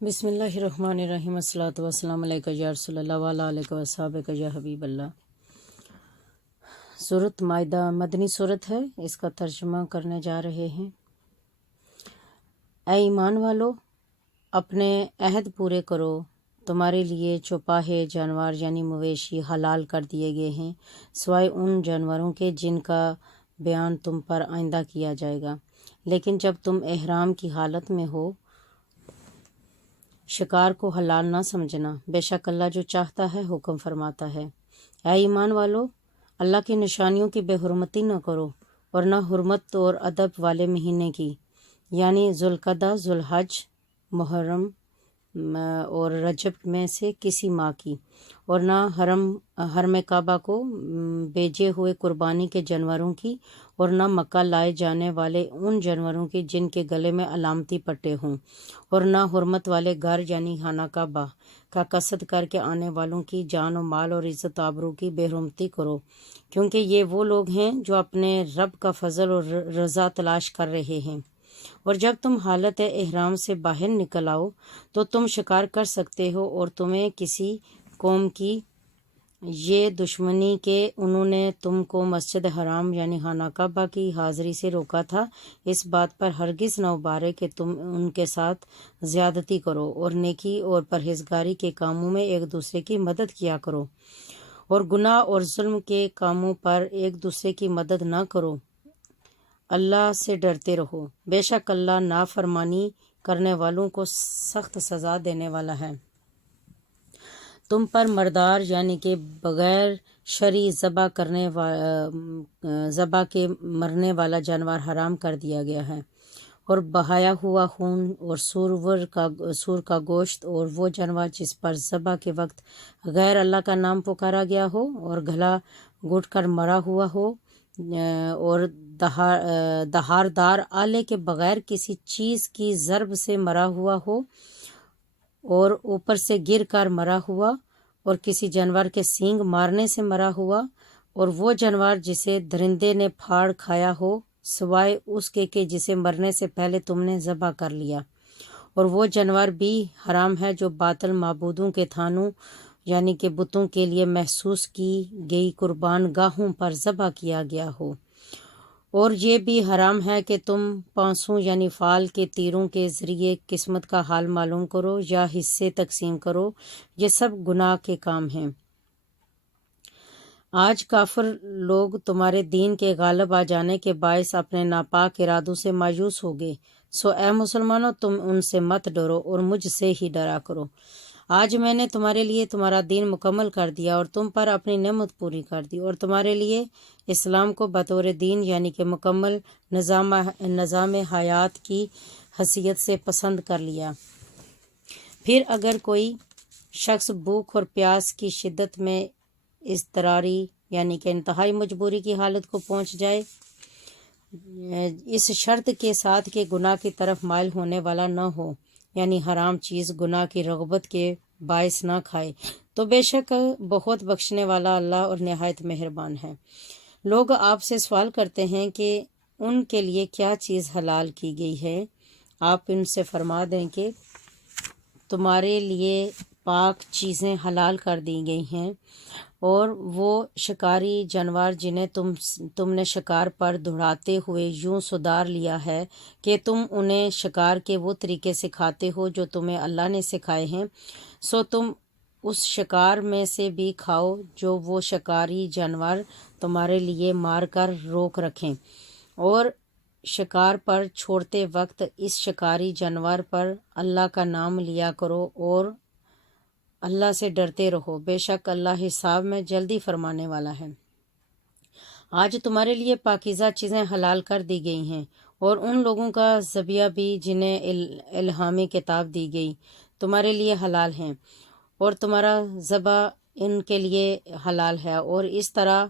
بسم اللہ الرحمن الرحیم الصلاۃ والسلام علیکہ یا رسول اللہ وعلی آلہ وصحبہ یا حبیب اللہ۔ سورۃ مائدہ مدنی سورت ہے، اس کا ترجمہ کرنے جا رہے ہیں۔ اے ایمان والو، اپنے عہد پورے کرو، تمہارے لیے چوپاہے جانور یعنی مویشی حلال کر دیے گئے ہیں، سوائے ان جانوروں کے جن کا بیان تم پر آئندہ کیا جائے گا۔ لیکن جب تم احرام کی حالت میں ہو، شکار کو حلال نہ سمجھنا، بے شک اللہ جو چاہتا ہے حکم فرماتا ہے۔ اے ایمان والو، اللہ کی نشانیوں کی بے حرمتی نہ کرو اور نہ حرمت اور ادب والے مہینے کی، یعنی ذوالقعدہ، ذوالحج، محرم اور رجب میں سے کسی ماہ کی، اور نہ حرم کعبہ کو بیجے ہوئے قربانی کے جانوروں کی، اور نہ مکہ لائے جانے والے ان جانوروں کی جن کے گلے میں علامتی پٹے ہوں، اور نہ حرمت والے گھر یعنی خانہ کعبہ کا قصد کر کے آنے والوں کی جان و مال اور عزت آبرو کی بے حرمتی کرو، کیونکہ یہ وہ لوگ ہیں جو اپنے رب کا فضل اور رضا تلاش کر رہے ہیں۔ اور جب تم حالت احرام سے باہر نکل آؤ تو تم شکار کر سکتے ہو، اور تمہیں کسی قوم کی یہ دشمنی کہ انہوں نے تم کو مسجد حرام یعنی خانہ کعبہ کی حاضری سے روکا تھا، اس بات پر ہرگز نہ ابھارے کہ تم ان کے ساتھ زیادتی کرو، اور نیکی اور پرہیزگاری کے کاموں میں ایک دوسرے کی مدد کیا کرو، اور گناہ اور ظلم کے کاموں پر ایک دوسرے کی مدد نہ کرو۔ اللہ سے ڈرتے رہو، بے شک اللہ نافرمانی کرنے والوں کو سخت سزا دینے والا ہے۔ تم پر مردار یعنی کہ بغیر شرعی ذبح کے مرنے والا جانور حرام کر دیا گیا ہے، اور بہایا ہوا خون اور سور کا گوشت، اور وہ جانور جس پر ذبح کے وقت غیر اللہ کا نام پکارا گیا ہو اور گلا گھٹ کر مرا ہوا ہو، اور دہاردار آلے کے بغیر کسی چیز کی ضرب سے مرا ہوا ہو اور اوپر سے گر کر مرا ہوا، اور کسی جانور کے سینگ مارنے سے مرا ہوا، اور وہ جانور جسے درندے نے پھاڑ کھایا ہو سوائے اس کے کہ جسے مرنے سے پہلے تم نے ذبح کر لیا، اور وہ جانور بھی حرام ہے جو باطل معبودوں کے تھانوں یعنی کہ بتوں کے لیے محسوس کی گئی قربان گاہوں پر ذبح کیا گیا ہو، اور یہ بھی حرام ہے کہ تم پانسوں یعنی فال کے تیروں کے ذریعے قسمت کا حال معلوم کرو یا حصے تقسیم کرو، یہ سب گناہ کے کام ہیں۔ آج کافر لوگ تمہارے دین کے غالب آ جانے کے باعث اپنے ناپاک ارادوں سے مایوس ہو گئے، سو اے مسلمانوں، تم ان سے مت ڈرو اور مجھ سے ہی ڈرا کرو۔ آج میں نے تمہارے لیے تمہارا دین مکمل کر دیا اور تم پر اپنی نعمت پوری کر دی، اور تمہارے لیے اسلام کو بطور دین یعنی کہ مکمل نظام حیات کی حیثیت سے پسند کر لیا۔ پھر اگر کوئی شخص بھوک اور پیاس کی شدت میں اضطراری یعنی کہ انتہائی مجبوری کی حالت کو پہنچ جائے، اس شرط کے ساتھ کہ گناہ کی طرف مائل ہونے والا نہ ہو، یعنی حرام چیز گناہ کی رغبت کے باعث نہ کھائے، تو بے شک بہت بخشنے والا اللہ اور نہایت مہربان ہے۔ لوگ آپ سے سوال کرتے ہیں کہ ان کے لیے کیا چیز حلال کی گئی ہے، آپ ان سے فرما دیں کہ تمہارے لیے پاک چیزیں حلال کر دی گئی ہیں، اور وہ شکاری جانور جنہیں تم نے شکار پر دوڑاتے ہوئے یوں سدھار لیا ہے کہ تم انہیں شکار کے وہ طریقے سکھاتے ہو جو تمہیں اللہ نے سکھائے ہیں، سو تم اس شکار میں سے بھی کھاؤ جو وہ شکاری جانور تمہارے لیے مار کر روک رکھیں، اور شکار پر چھوڑتے وقت اس شکاری جانور پر اللہ کا نام لیا کرو اور اللہ سے ڈرتے رہو، بے شک اللہ حساب میں جلدی فرمانے والا ہے۔ آج تمہارے لیے پاکیزہ چیزیں حلال کر دی گئی ہیں، اور ان لوگوں کا ذبیحہ بھی جنہیں الہامی کتاب دی گئی تمہارے لیے حلال ہیں، اور تمہارا ذبح ان کے لیے حلال ہے، اور اس طرح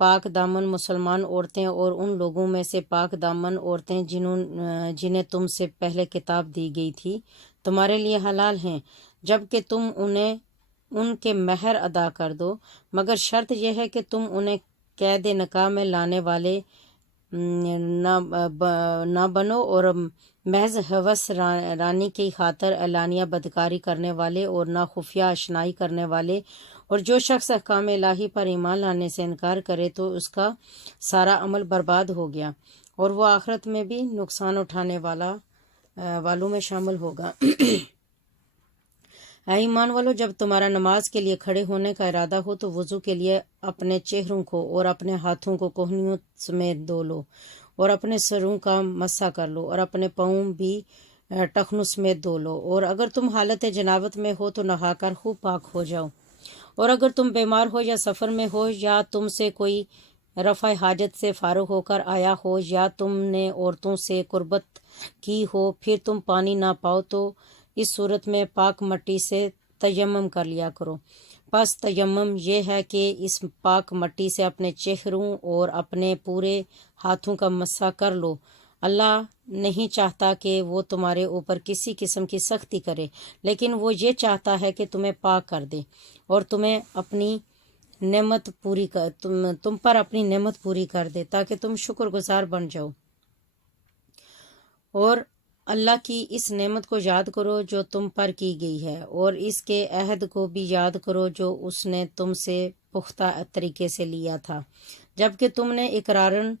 پاک دامن مسلمان عورتیں اور ان لوگوں میں سے پاک دامن عورتیں جنہیں تم سے پہلے کتاب دی گئی تھی تمہارے لیے حلال ہیں، جبکہ تم انہیں ان کے مہر ادا کر دو، مگر شرط یہ ہے کہ تم انہیں قید نکاح میں لانے والے نہ بنو، اور محض ہوس رانی کی خاطر اعلانیہ بدکاری کرنے والے اور نہ خفیہ اشنائی کرنے والے، اور جو شخص احکام الہی پر ایمان لانے سے انکار کرے تو اس کا سارا عمل برباد ہو گیا اور وہ آخرت میں بھی نقصان اٹھانے والوں میں شامل ہوگا۔ اے ایمان والو، جب تمہارا نماز کے لیے کھڑے ہونے کا ارادہ ہو تو وضو کے لیے اپنے چہروں کو اور اپنے ہاتھوں کو کوہنیوں سمیت دھو لو اور اپنے سروں کا مسح کر لو اور اپنے پاؤں بھی ٹخنوں سمیت دھو لو، اور اگر تم حالت جنابت میں ہو تو نہا کر خوب پاک ہو جاؤ، اور اگر تم بیمار ہو یا سفر میں ہو یا تم سے کوئی رفع حاجت سے فارغ ہو کر آیا ہو یا تم نے عورتوں سے قربت کی ہو، پھر تم پانی نہ پاؤ تو اس صورت میں پاک مٹی سے تیمم کر لیا کرو۔ پس تیمم یہ ہے کہ اس پاک مٹی سے اپنے چہروں اور اپنے پورے ہاتھوں کا مسح کر لو۔ اللہ نہیں چاہتا کہ وہ تمہارے اوپر کسی قسم کی سختی کرے، لیکن وہ یہ چاہتا ہے کہ تمہیں پاک کر دے اور تم پر اپنی نعمت پوری کر دے تاکہ تم شکر گزار بن جاؤ، اور اللہ کی اس نعمت کو یاد کرو جو تم پر کی گئی ہے، اور اس کے عہد کو بھی یاد کرو جو اس نے تم سے پختہ طریقے سے لیا تھا، جبکہ تم نے اقراراً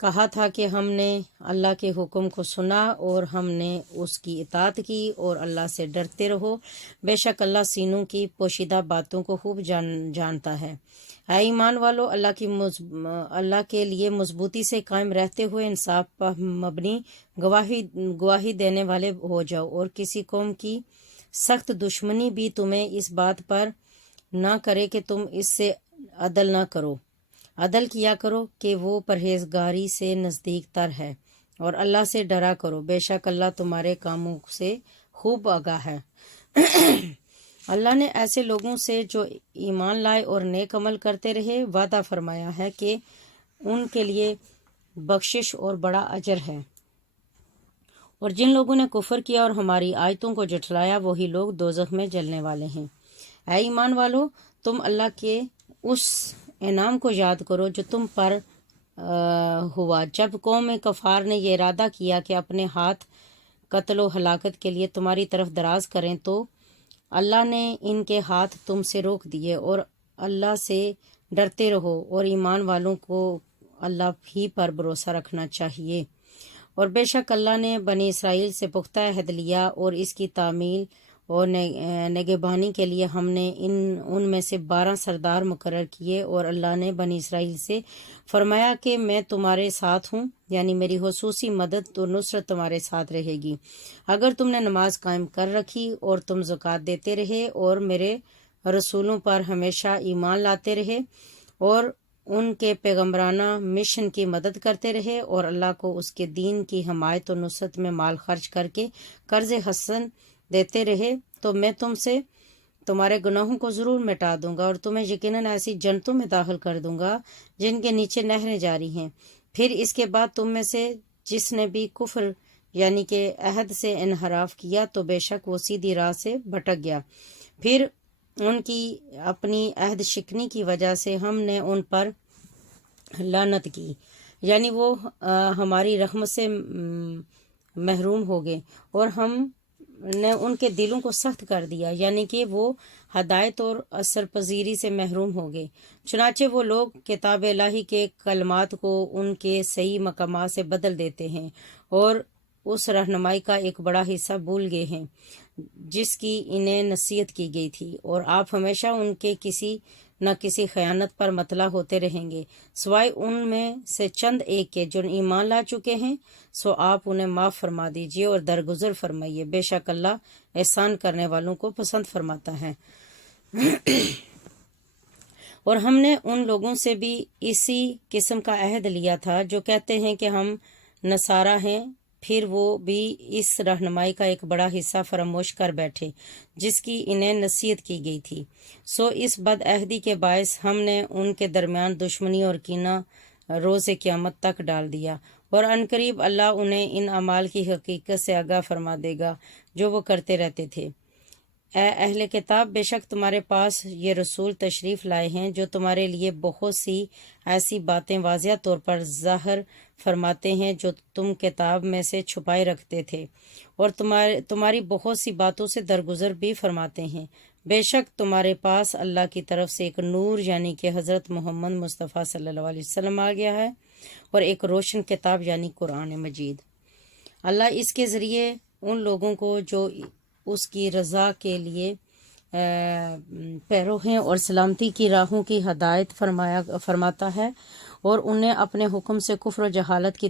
کہا تھا کہ ہم نے اللہ کے حکم کو سنا اور ہم نے اس کی اطاعت کی، اور اللہ سے ڈرتے رہو، بے شک اللہ سینوں کی پوشیدہ باتوں کو خوب جانتا ہے۔ اے ایمان والو، اللہ کے لیے مضبوطی سے قائم رہتے ہوئے انصاف پر مبنی گواہی دینے والے ہو جاؤ، اور کسی قوم کی سخت دشمنی بھی تمہیں اس بات پر نہ کرے کہ تم اس سے عدل نہ کرو۔ عدل کیا کرو کہ وہ پرہیزگاری سے نزدیک تر ہے، اور اللہ سے ڈرا کرو، بے شک اللہ تمہارے کاموں سے خوب آگاہ ہے۔ اللہ نے ایسے لوگوں سے جو ایمان لائے اور نیک عمل کرتے رہے وعدہ فرمایا ہے کہ ان کے لیے بخشش اور بڑا اجر ہے، اور جن لوگوں نے کفر کیا اور ہماری آیتوں کو جھٹلایا وہی لوگ دوزخ میں جلنے والے ہیں۔ اے ایمان والو، تم اللہ کے اس انعام کو یاد کرو جو تم پر ہوا جب قوم کفار نے یہ ارادہ کیا کہ اپنے ہاتھ قتل و ہلاکت کے لیے تمہاری طرف دراز کریں، تو اللہ نے ان کے ہاتھ تم سے روک دیے، اور اللہ سے ڈرتے رہو، اور ایمان والوں کو اللہ ہی پر بھروسہ رکھنا چاہیے، اور بے شک اللہ نے بنی اسرائیل سے پختہ عہد لیا، اور اس کی تعمیل اور نگہبانی کے لیے ہم نے ان میں سے 12 سردار مقرر کیے، اور اللہ نے بنی اسرائیل سے فرمایا کہ میں تمہارے ساتھ ہوں، یعنی میری خصوصی مدد اور نصرت تمہارے ساتھ رہے گی اگر تم نے نماز قائم کر رکھی اور تم زکوٰۃ دیتے رہے اور میرے رسولوں پر ہمیشہ ایمان لاتے رہے اور ان کے پیغمبرانہ مشن کی مدد کرتے رہے، اور اللہ کو اس کے دین کی حمایت و نصرت میں مال خرچ کر کے قرض حسن دیتے رہے، تو میں تم سے تمہارے گناہوں کو ضرور مٹا دوں گا اور تمہیں یقیناً ایسی جنتوں میں داخل کر دوں گا جن کے نیچے نہریں جاری ہیں۔ پھر اس کے بعد تم میں سے جس نے بھی کفر یعنی کہ عہد سے انحراف کیا تو بے شک وہ سیدھی راہ سے بھٹک گیا، پھر ان کی اپنی عہد شکنی کی وجہ سے ہم نے ان پر لعنت کی، یعنی وہ ہماری رحمت سے محروم ہو گئے، اور ہم نے ان کے دلوں کو سخت کر دیا، یعنی کہ وہ ہدایت اور اثر پذیری سے محروم ہو گئے۔ چنانچہ وہ لوگ کتاب الہی کے کلمات کو ان کے صحیح مقامات سے بدل دیتے ہیں اور اس رہنمائی کا ایک بڑا حصہ بھول گئے ہیں جس کی انہیں نصیحت کی گئی تھی، اور آپ ہمیشہ ان کے کسی نہ کسی خیانت پر مطلع ہوتے رہیں گے، سوائے ان میں سے چند ایک کے جو ایمان لا چکے ہیں، سو آپ انہیں معاف فرما دیجئے اور درگزر فرمائیے، بے شک اللہ احسان کرنے والوں کو پسند فرماتا ہے۔ اور ہم نے ان لوگوں سے بھی اسی قسم کا عہد لیا تھا جو کہتے ہیں کہ ہم نصارہ ہیں، پھر وہ بھی اس رہنمائی کا ایک بڑا حصہ فراموش کر بیٹھے جس کی انہیں نصیحت کی گئی تھی، سو اس بد عہدی کے باعث ہم نے ان کے درمیان دشمنی اور کینہ روز قیامت تک ڈال دیا، اور عنقریب اللہ انہیں ان اعمال کی حقیقت سے آگاہ فرما دے گا جو وہ کرتے رہتے تھے۔ اے اہل کتاب، بے شک تمہارے پاس یہ رسول تشریف لائے ہیں جو تمہارے لیے بہت سی ایسی باتیں واضح طور پر ظاہر فرماتے ہیں جو تم کتاب میں سے چھپائے رکھتے تھے، اور تمہاری بہت سی باتوں سے درگزر بھی فرماتے ہیں۔ بے شک تمہارے پاس اللہ کی طرف سے ایک نور یعنی کہ حضرت محمد مصطفیٰ صلی اللہ علیہ وسلم آ گیا ہے، اور ایک روشن کتاب یعنی قرآن مجید۔ اللہ اس کے ذریعے ان لوگوں کو جو اس کی رضا کے لیے پیرو ہیں اور سلامتی کی راہوں کی ہدایت فرماتا ہے، اور انہیں اپنے حکم سے کفر و جہالت کی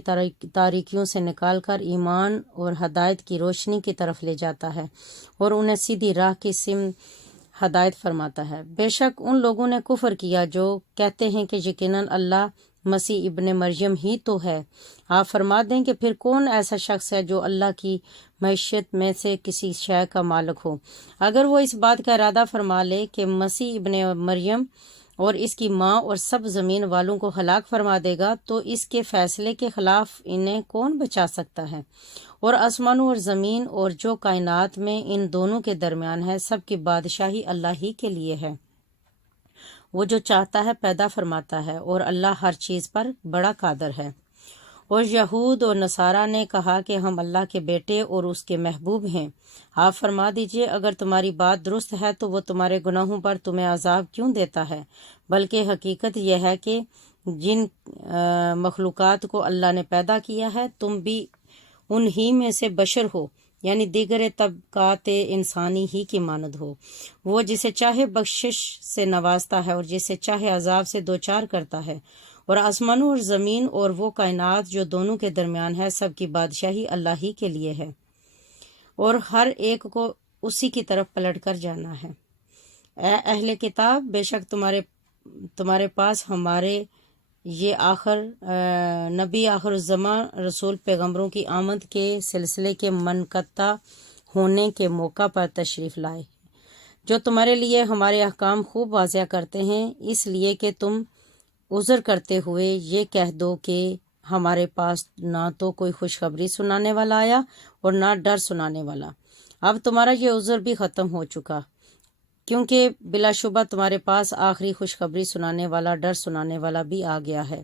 تاریکیوں سے نکال کر ایمان اور ہدایت کی روشنی کی طرف لے جاتا ہے، اور انہیں سیدھی راہ کی سمت ہدایت فرماتا ہے۔ بے شک ان لوگوں نے کفر کیا جو کہتے ہیں کہ یقیناً اللہ مسیح ابن مریم ہی تو ہے۔ آپ فرما دیں کہ پھر کون ایسا شخص ہے جو اللہ کی معیشت میں سے کسی شے کا مالک ہو؟ اگر وہ اس بات کا ارادہ فرما لے کہ مسیح ابن مریم اور اس کی ماں اور سب زمین والوں کو ہلاک فرما دے گا، تو اس کے فیصلے کے خلاف انہیں کون بچا سکتا ہے؟ اور آسمانوں اور زمین اور جو کائنات میں ان دونوں کے درمیان ہے، سب کی بادشاہی اللہ ہی کے لیے ہے۔ وہ جو چاہتا ہے پیدا فرماتا ہے، اور اللہ ہر چیز پر بڑا قادر ہے۔ اور یہود اور نصارہ نے کہا کہ ہم اللہ کے بیٹے اور اس کے محبوب ہیں۔ آپ فرما دیجئے اگر تمہاری بات درست ہے تو وہ تمہارے گناہوں پر تمہیں عذاب کیوں دیتا ہے؟ بلکہ حقیقت یہ ہے کہ جن مخلوقات کو اللہ نے پیدا کیا ہے تم بھی انہی میں سے بشر ہو، یعنی دیگر طبقات انسانی ہی کی مانند ہو۔ وہ جسے چاہے بخشش سے نوازتا ہے اور جسے چاہے عذاب سے دوچار کرتا ہے۔ اور آسمانوں اور زمین اور وہ کائنات جو دونوں کے درمیان ہے، سب کی بادشاہی اللہ ہی کے لیے ہے، اور ہر ایک کو اسی کی طرف پلٹ کر جانا ہے۔ اے اہل کتاب، بے شک تمہارے پاس ہمارے یہ نبی آخر الزمان رسول پیغمبروں کی آمد کے سلسلے کے منقطع ہونے کے موقع پر تشریف لائے، جو تمہارے لیے ہمارے احکام خوب واضح کرتے ہیں، اس لیے کہ تم عذر کرتے ہوئے یہ کہہ دو کہ ہمارے پاس نہ تو کوئی خوشخبری سنانے والا آیا اور نہ ڈر سنانے والا۔ اب تمہارا یہ عذر بھی ختم ہو چکا، کیونکہ بلا شبہ تمہارے پاس آخری خوشخبری سنانے والا، ڈر سنانے والا بھی آ گیا ہے،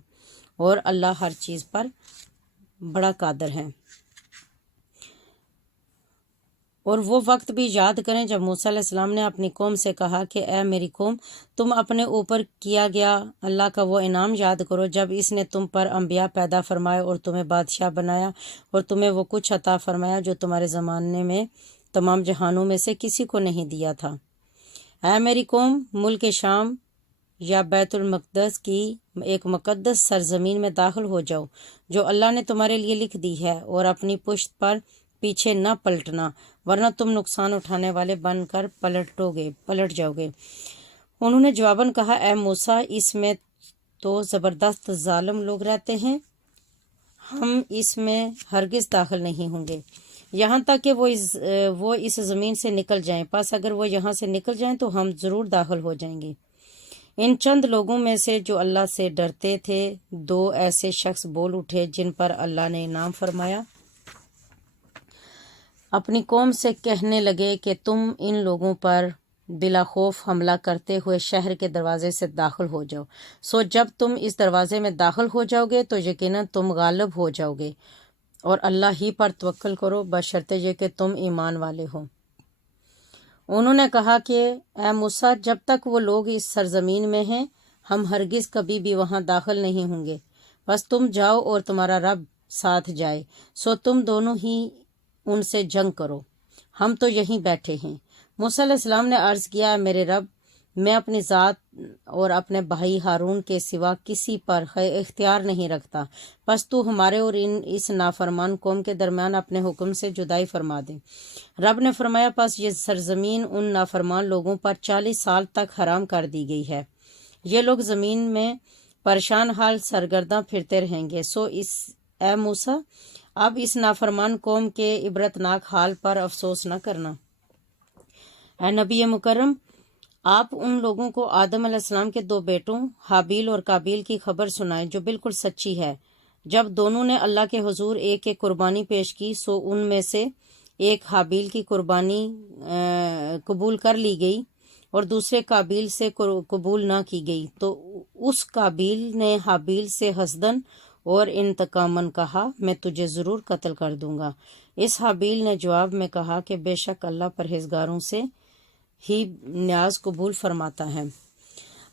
اور اللہ ہر چیز پر بڑا قادر ہے۔ اور وہ وقت بھی یاد کریں جب موسیٰ علیہ السلام نے اپنی قوم سے کہا کہ اے میری قوم، تم اپنے اوپر کیا گیا اللہ کا وہ انعام یاد کرو جب اس نے تم پر انبیاء پیدا فرمائے اور تمہیں بادشاہ بنایا، اور تمہیں وہ کچھ عطا فرمایا جو تمہارے زمانے میں تمام جہانوں میں سے کسی کو نہیں دیا تھا۔ اے میری قوم، ملک شام یا بیت المقدس کی ایک مقدس سرزمین میں داخل ہو جاؤ جو اللہ نے تمہارے لیے لکھ دی ہے، اور اپنی پشت پر پیچھے نہ پلٹنا، ورنہ تم نقصان اٹھانے والے بن کر پلٹ جاؤ گے۔ انہوں نے جواباً کہا، اے موسیٰ، اس میں تو زبردست ظالم لوگ رہتے ہیں، ہم اس میں ہرگز داخل نہیں ہوں گے یہاں تک کہ وہ اس زمین سے نکل جائیں، پس اگر وہ یہاں سے نکل جائیں تو ہم ضرور داخل ہو جائیں گے۔ ان چند لوگوں میں سے جو اللہ سے ڈرتے تھے، دو ایسے شخص بول اٹھے جن پر اللہ نے انعام فرمایا۔ اپنی قوم سے کہنے لگے کہ تم ان لوگوں پر بلا خوف حملہ کرتے ہوئے شہر کے دروازے سے داخل ہو جاؤ، سو جب تم اس دروازے میں داخل ہو جاؤ گے تو یقیناً تم غالب ہو جاؤ گے، اور اللہ ہی پر توکل کرو بشرطے یہ کہ تم ایمان والے ہو۔ انہوں نے کہا کہ اے موسیٰ، جب تک وہ لوگ اس سرزمین میں ہیں ہم ہرگز کبھی بھی وہاں داخل نہیں ہوں گے، بس تم جاؤ اور تمہارا رب ساتھ جائے، سو تم دونوں ہی ان سے جنگ کرو، ہم تو یہیں بیٹھے ہیں۔ موسیٰ علیہ السلام نے عرض کیا، میرے رب، میں اپنی ذات اور اپنے بھائی ہارون کے سوا کسی پر اختیار نہیں رکھتا، بس تو ہمارے اور اس نافرمان قوم کے درمیان اپنے حکم سے جدائی فرما دے۔ رب نے فرمایا، پس یہ سرزمین ان نافرمان لوگوں پر 40 سال تک حرام کر دی گئی ہے، یہ لوگ زمین میں پریشان حال سرگرداں پھرتے رہیں گے، سو اے موسیٰ، اب اس نافرمان قوم کے عبرتناک حال پر افسوس نہ کرنا۔ اے نبی مکرم، آپ ان لوگوں کو آدم علیہ السلام کے 2 بیٹوں حابیل اور قابیل کی خبر سنائیں جو بالکل سچی ہے۔ جب دونوں نے اللہ کے حضور ایک قربانی پیش کی، سو ان میں سے ایک حابیل کی قربانی قبول کر لی گئی اور دوسرے قابیل سے قبول نہ کی گئی، تو اس قابیل نے حابیل سے حسداً اور انتقاماً کہا میں تجھے ضرور قتل کر دوں گا۔ اس حابیل نے جواب میں کہا کہ بے شک اللہ پرہیزگاروں سے ہی نیاز قبول فرماتا ہے۔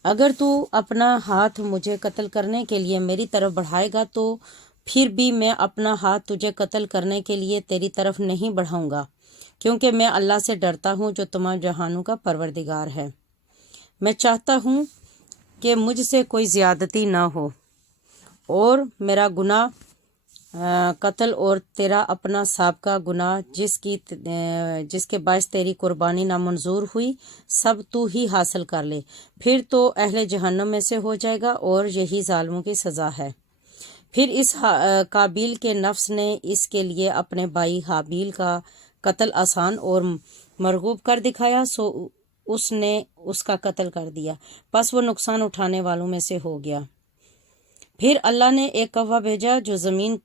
اگر تو اپنا ہاتھ مجھے قتل کرنے کے لیے میری طرف بڑھائے گا تو پھر بھی میں اپنا ہاتھ تجھے قتل کرنے کے لیے تیری طرف نہیں بڑھاؤں گا، کیونکہ میں اللہ سے ڈرتا ہوں جو تمام جہانوں کا پروردگار ہے۔ میں چاہتا ہوں کہ مجھ سے کوئی زیادتی نہ ہو، اور میرا گناہ قتل اور تیرا اپنا سابقہ گناہ جس کے باعث تیری قربانی نامنظور ہوئی، سب تو ہی حاصل کر لے، پھر تو اہل جہنم میں سے ہو جائے گا، اور یہی ظالموں کی سزا ہے۔ پھر اس قابیل کے نفس نے اس کے لیے اپنے بھائی حابیل کا قتل آسان اور مرغوب کر دکھایا، سو اس نے اس کا قتل کر دیا، پس وہ نقصان اٹھانے والوں میں سے ہو گیا۔ پھر اللہ نے ایک کوا بھیجا جو زمین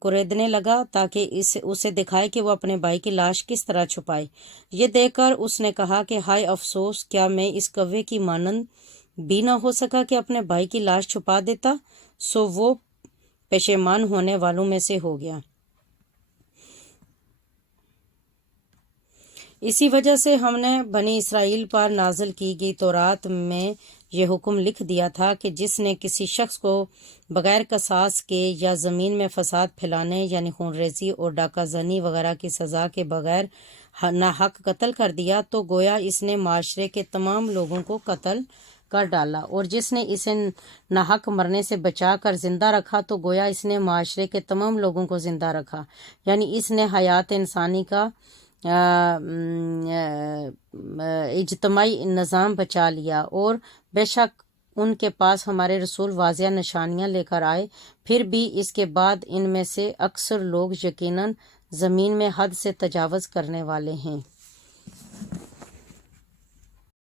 کریدنے لگا تاکہ اسے دکھائے کہ وہ اپنے بھائی کی لاش کس طرح چھپائے۔ یہ دیکھ کر اس نے کہا کہ ہائے افسوس، کیا میں اس کوے کی مانند بھی نہ ہو سکا کہ اپنے بھائی کی لاش چھپا دیتا، سو وہ پشیمان ہونے والوں میں سے ہو گیا۔ اسی وجہ سے ہم نے بنی اسرائیل پر نازل کی گئی تورات میں یہ حکم لکھ دیا تھا کہ جس نے کسی شخص کو بغیر قصاص کے یا زمین میں فساد پھیلانے یعنی خون ریزی اور ڈاکہ زنی وغیرہ کی سزا کے بغیر ناحق قتل کر دیا تو گویا اس نے معاشرے کے تمام لوگوں کو قتل کر ڈالا، اور جس نے اسے ناحق مرنے سے بچا کر زندہ رکھا تو گویا اس نے معاشرے کے تمام لوگوں کو زندہ رکھا، یعنی اس نے حیات انسانی کا اجتماعی نظام بچا لیا۔ اور بے شک ان کے پاس ہمارے رسول واضح نشانیاں لے کر آئے، پھر بھی اس کے بعد ان میں سے اکثر لوگ یقیناً زمین میں حد سے تجاوز کرنے والے ہیں۔